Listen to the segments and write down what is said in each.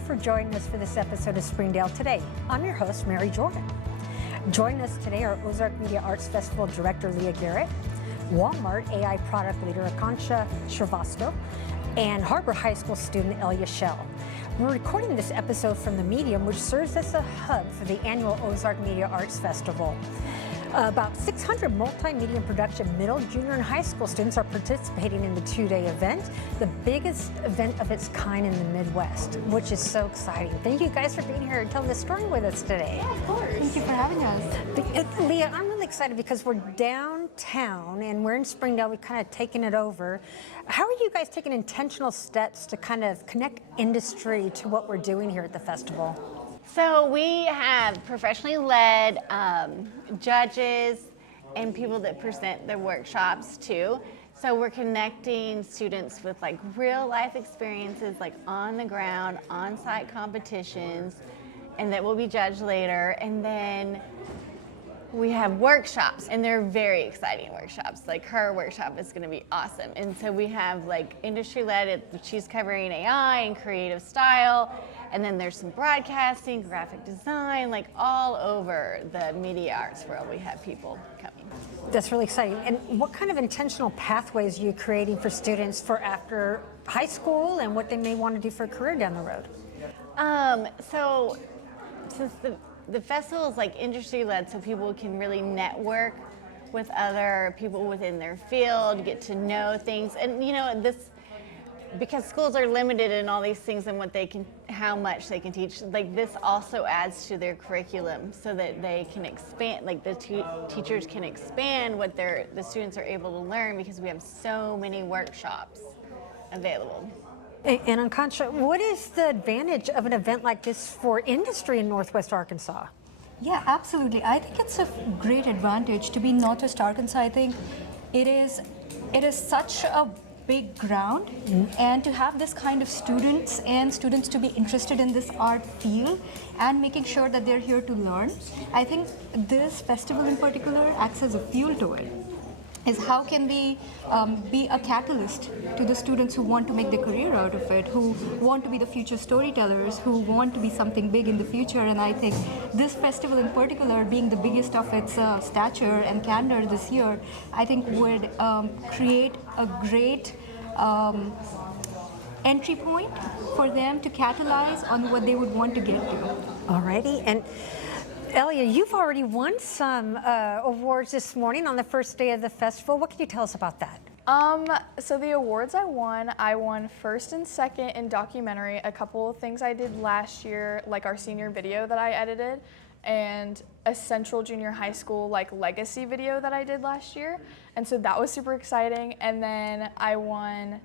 you for joining us for this episode of Springdale Today. I'm your host, Mary Jordan. Joining us today are Ozark Media Arts Festival Director Leah Garrett, Walmart AI Product Leader Akanksha Shrivastava, and Har-Ber High School student Elia Schell. We're recording this episode from the Medium, which serves as a hub for the annual Ozark Media Arts Festival. About 600 multimedia production middle, junior, and high school students are participating in the two-day event, the biggest event of its kind in the Midwest, which is so exciting. Thank you guys for being here and telling the story with us today. Yeah, of course. Thank you for having us. Leah, I'm really excited because we're downtown and we're in Springdale. We've kind of taken it over. How are you guys taking intentional steps to kind of connect industry to what we're doing here at the festival? So we have professionally led judges and people that present their workshops too. So we're connecting students with like real life experiences, like on the ground, on-site competitions, and that will be judged later. And then we have workshops, and they're very exciting workshops. Like her workshop is going to be awesome. And so we have like industry-led, she's covering AI and creative style, and then there's some broadcasting, graphic design, like all over the media arts world. We have people coming. That's really exciting. And what kind of intentional pathways are you creating for students for after high school and what they may want to do for a career down the road? So since the festival is like industry-led, so people can really network with other people within their field, get to know things. And you know, because schools are limited in all these things and how much they can teach, like this also adds to their curriculum so that they can expand, like the teachers can expand what the students are able to learn because we have so many workshops available. And Akanksha, what is the advantage of an event like this for industry in Northwest Arkansas? Yeah, absolutely. I think it's a great advantage to be in Northwest Arkansas. I think it is such a big ground, and to have this kind of students to be interested in this art field and making sure that they're here to learn. I think this festival in particular acts as a fuel to it. Is how can we be a catalyst to the students who want to make their career out of it, who want to be the future storytellers, who want to be something big in the future. And I think this festival in particular, being the biggest of its stature and candor this year, I think would create a great entry point for them to catalyze on what they would want to get to. Alrighty, and Elia, you've already won some awards this morning on the first day of the festival. What can you tell us about that? So the awards I won first and second in documentary, a couple of things I did last year, like our senior video that I edited, and a Central Junior High School like legacy video that I did last year. And so that was super exciting. And then I won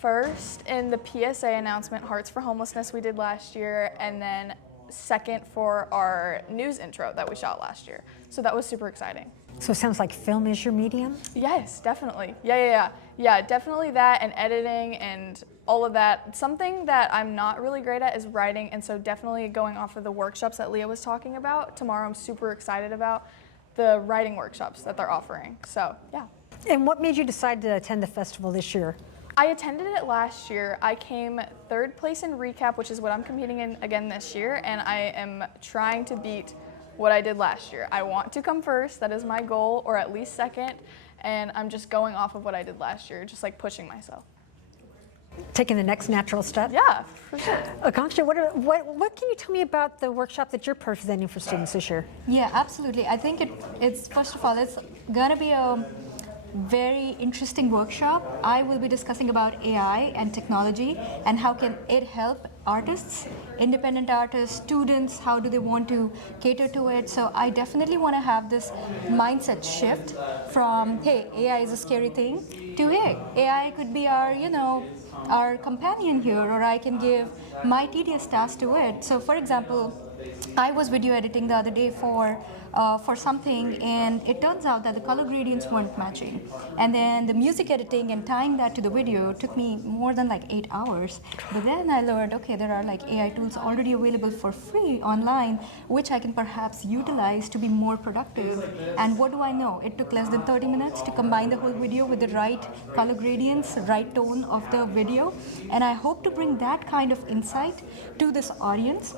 first in the PSA announcement, Hearts for Homelessness we did last year, and then second for our news intro that we shot last year. So that was super exciting. So it sounds like film is your medium? Yes, definitely. Yeah, definitely that, and editing and all of that. Something that I'm not really great at is writing, and so definitely going off of the workshops that Leah was talking about tomorrow, I'm super excited about the writing workshops that they're offering. So yeah. And what made you decide to attend the festival this year? I attended it last year. I came third place in recap, which is what I'm competing in again this year, and I am trying to beat what I did last year. I want to come first, that is my goal, or at least second, and I'm just going off of what I did last year, just like pushing myself. Taking the next natural step? Yeah, for sure. Akanksha, what can you tell me about the workshop that you're presenting for students this year? Yeah, absolutely. I think it's first of all, it's gonna be a very interesting workshop. I will be discussing about AI and technology and how can it help artists, independent artists, students, how do they want to cater to it. So I definitely want to have this mindset shift from, hey, AI is a scary thing, to, hey, AI could be our companion here, or I can give my tedious task to it. So for example, I was video editing the other day for something, and it turns out that the color gradients weren't matching. And then the music editing and tying that to the video took me more than like 8 hours. But then I learned, okay, there are like AI tools already available for free online, which I can perhaps utilize to be more productive. And what do I know? It took less than 30 minutes to combine the whole video with the right color gradients, right tone of the video. And I hope to bring that kind of insight to this audience.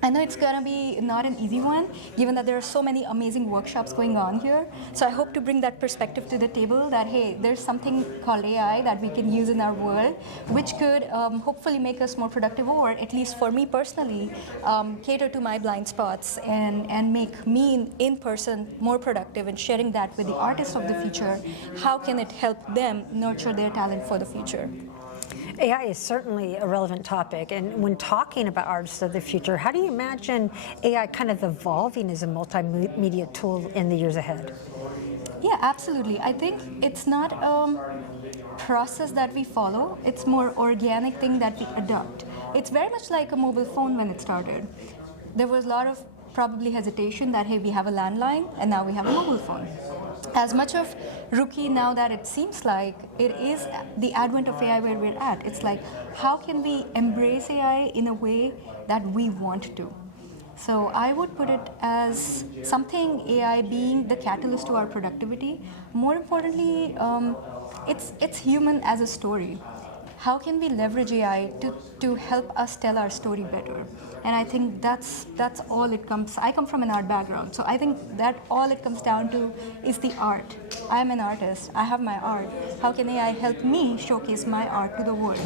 I know it's gonna be not an easy one, given that there are so many amazing workshops going on here. So I hope to bring that perspective to the table that, hey, there's something called AI that we can use in our world, which could hopefully make us more productive, or at least for me personally, cater to my blind spots and make me in person more productive, and sharing that with the artists of the future. How can it help them nurture their talent for the future? AI is certainly a relevant topic, and when talking about artists of the future, how do you imagine AI kind of evolving as a multimedia tool in the years ahead? Yeah, absolutely. I think it's not a process that we follow, it's more organic thing that we adopt. It's very much like a mobile phone when it started. There was a lot of probably hesitation that, hey, we have a landline and now we have a mobile phone. As much of rookie now that it seems like it is the advent of AI where we're at, it's like, how can we embrace AI in a way that we want to? So I would put it as something, AI being the catalyst to our productivity. More importantly, it's human as a story. How can we leverage AI to help us tell our story better? And I think that's all it comes. I come from an art background, so I think that all it comes down to is the art. I'm an artist. I have my art. How can AI help me showcase my art to the world?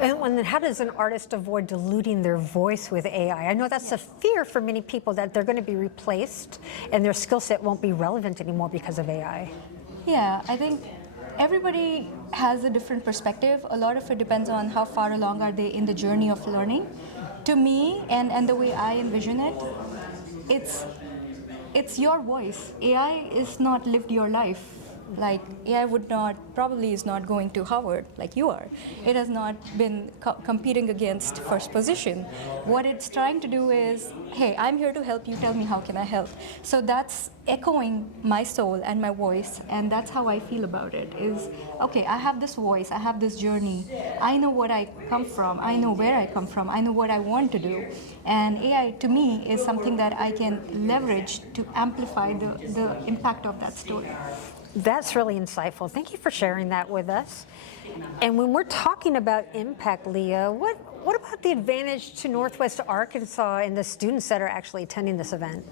And then how does an artist avoid diluting their voice with AI? I know that's a fear for many people, that they're going to be replaced and their skill set won't be relevant anymore because of AI. Yeah, I think everybody has a different perspective. A lot of it depends on how far along are they in the journey of learning. To me, and the way I envision it, it's your voice. AI is not lived your life. Like, AI probably is not going to Harvard like you are. It has not been competing against first position. What it's trying to do is, hey, I'm here to help you, tell me how can I help. So that's echoing my soul and my voice, and that's how I feel about it, is, okay, I have this voice, I have this journey, I know what I come from, I know where I come from, I know what I want to do. And AI to me is something that I can leverage to amplify the impact of that story. That's really insightful. Thank you for sharing that with us. And when we're talking about impact, Leah, what about the advantage to Northwest Arkansas and the students that are actually attending this event?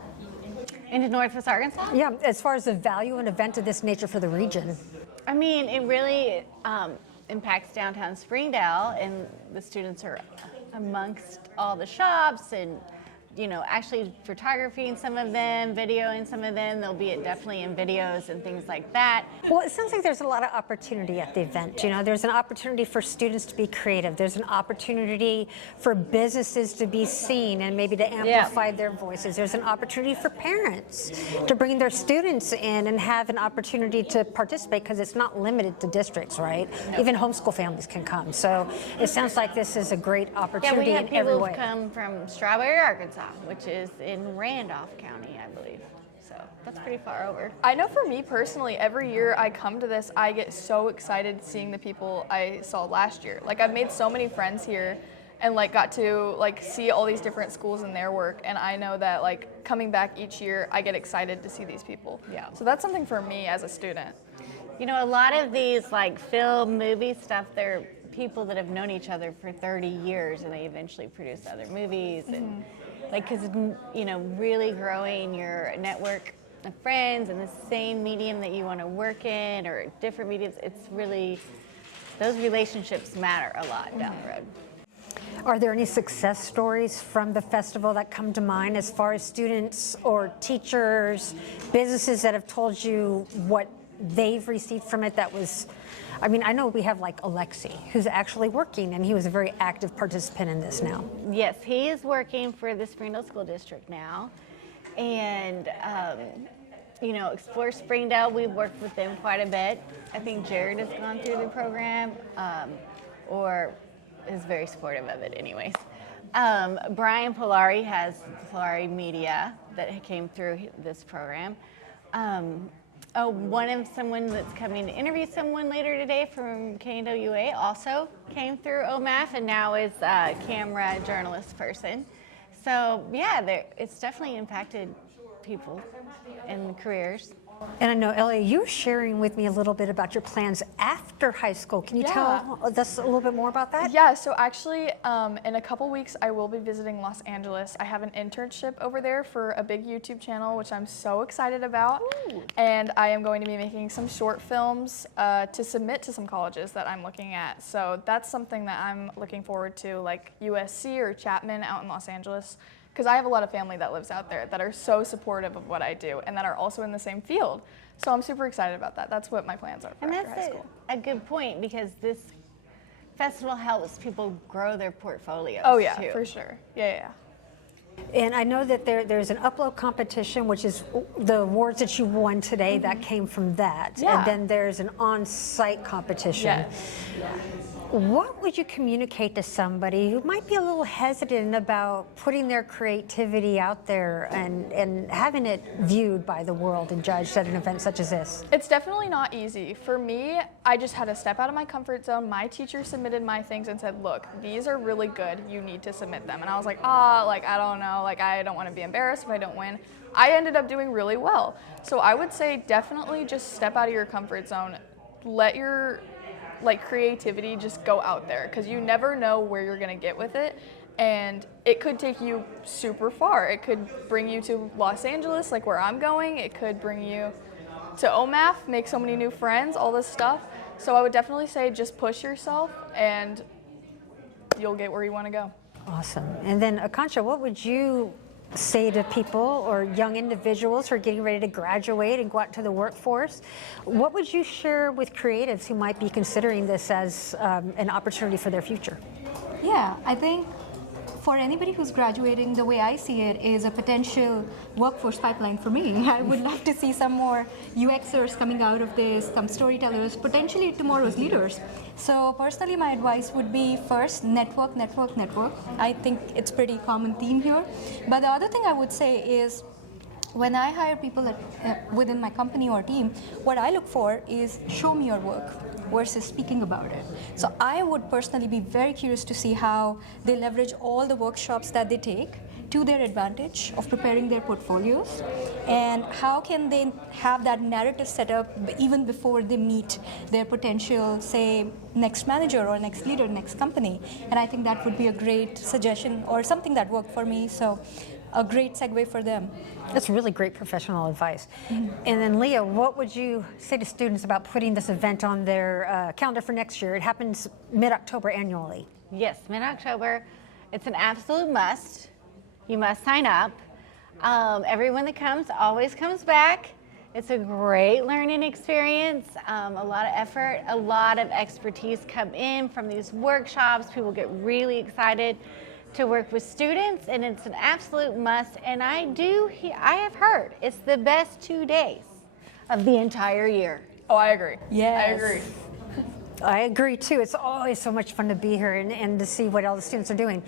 Into Northwest Arkansas? Yeah, as far as the value of an event of this nature for the region. I mean, it really impacts downtown Springdale, and the students are amongst all the shops and, you know, actually photographing some of them, videoing some of them. They'll be definitely in videos and things like that. Well, it sounds like there's a lot of opportunity at the event. You know, there's an opportunity for students to be creative. There's an opportunity for businesses to be seen and maybe to amplify their voices. There's an opportunity for parents to bring their students in and have an opportunity to participate, because it's not limited to districts, right? No. Even homeschool families can come. So it sounds like this is a great opportunity in every way. Yeah, we have people who've come from Strawberry, Arkansas, which is in Randolph County, I believe. So that's pretty far over. I know for me personally, every year I come to this, I get so excited seeing the people I saw last year. Like, I've made so many friends here and like got to like see all these different schools and their work, and I know that like coming back each year, I get excited to see these people. Yeah. So that's something for me as a student. You know, a lot of these like film, movie stuff, they're people that have known each other for 30 years and they eventually produce other movies. And like, because, you know, really growing your network of friends in the same medium that you want to work in, or different mediums, it's really, those relationships matter a lot down the road. Are there any success stories from the festival that come to mind, as far as students or teachers, businesses that have told you what they've received from it that was, I mean, I know we have like Alexi, who's actually working, and he was a very active participant in this now. Yes, he is working for the Springdale School District now. And, you know, Explore Springdale, we've worked with them quite a bit. I think Jared has gone through the program, or is very supportive of it anyways. Brian Polari has Polari Media that came through this program. Someone that's coming to interview someone later today from KNWA also came through OMAF and now is a camera journalist person. So yeah, it's definitely impacted people and careers. And I know, Elia, you were sharing with me a little bit about your plans after high school. Can you tell us a little bit more about that? Yeah, so actually in a couple weeks I will be visiting Los Angeles. I have an internship over there for a big YouTube channel, which I'm so excited about. Ooh. And I am going to be making some short films to submit to some colleges that I'm looking at. So that's something that I'm looking forward to, like USC or Chapman out in Los Angeles. Because I have a lot of family that lives out there that are so supportive of what I do and that are also in the same field. So I'm super excited about that. That's what my plans are for after high school. And that's a good point, because this festival helps people grow their portfolios. Oh yeah, too. For sure. Yeah. And I know that there's an upload competition, which is the awards that you won today, that came from that. Yeah. And then there's an on-site competition. Yes. What would you communicate to somebody who might be a little hesitant about putting their creativity out there and having it viewed by the world and judged at an event such as this? It's definitely not easy. For me, I just had to step out of my comfort zone. My teacher submitted my things and said, look, these are really good. You need to submit them. And I was like, I don't know. I don't want to be embarrassed if I don't win. I ended up doing really well. So I would say definitely just step out of your comfort zone. Let your creativity just go out there, because you never know where you're gonna get with it, and it could take you super far. It could bring you to Los Angeles, like where I'm going. It could bring you to OMAF, make so many new friends, all this stuff. So I would definitely say just push yourself and you'll get where you want to go. Awesome. And then Akanksha, what would you say to people or young individuals who are getting ready to graduate and go out to the workforce? What would you share with creatives who might be considering this as an opportunity for their future? Yeah, I think for anybody who's graduating, the way I see it is a potential workforce pipeline for me. I would love to see some more UXers coming out of this, some storytellers, potentially tomorrow's leaders. So personally, my advice would be first, network. I think it's pretty common theme here. But the other thing I would say is, when I hire people within my company or team, what I look for is show me your work versus speaking about it. So I would personally be very curious to see how they leverage all the workshops that they take to their advantage of preparing their portfolios, and how can they have that narrative set up even before they meet their potential, say, next manager or next leader, next company. And I think that would be a great suggestion or something that worked for me. So a great segue for them. That's really great professional advice. Mm-hmm. And then Leah, what would you say to students about putting this event on their calendar for next year? It happens mid-October annually. Yes, mid-October. It's an absolute must. You must sign up. Everyone that comes always comes back. It's a great learning experience, a lot of effort, a lot of expertise come in from these workshops. People get really excited to work with students, and it's an absolute must. And I have heard it's the best 2 days of the entire year. Oh, I agree. Yes. I agree. I agree too. It's always so much fun to be here and to see what all the students are doing.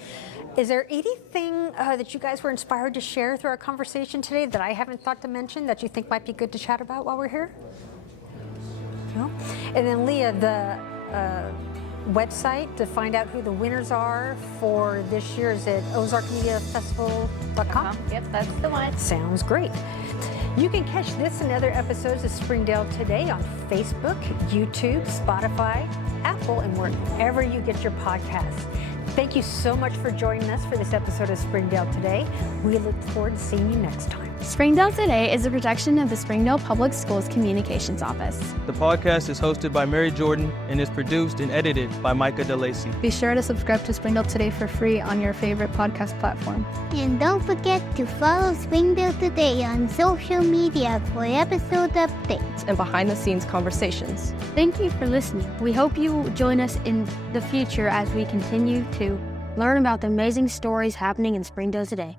Is there anything that you guys were inspired to share through our conversation today that I haven't thought to mention that you think might be good to chat about while we're here? No? And then Leah, the website to find out who the winners are for this year is at ozarkmediafestival.com. Yep, that's the one. Sounds great. You can catch this and other episodes of Springdale Today on Facebook, YouTube, Spotify, Apple, and wherever you get your podcasts. Thank you so much for joining us for this episode of Springdale Today. We look forward to seeing you next time. Springdale Today is a production of the Springdale Public Schools Communications Office. The podcast is hosted by Mary Jordan and is produced and edited by Micah DeLacy. Be sure to subscribe to Springdale Today for free on your favorite podcast platform. And don't forget to follow Springdale Today on social media for episode updates and behind-the-scenes conversations. Thank you for listening. We hope you join us in the future as we continue to learn about the amazing stories happening in Springdale today.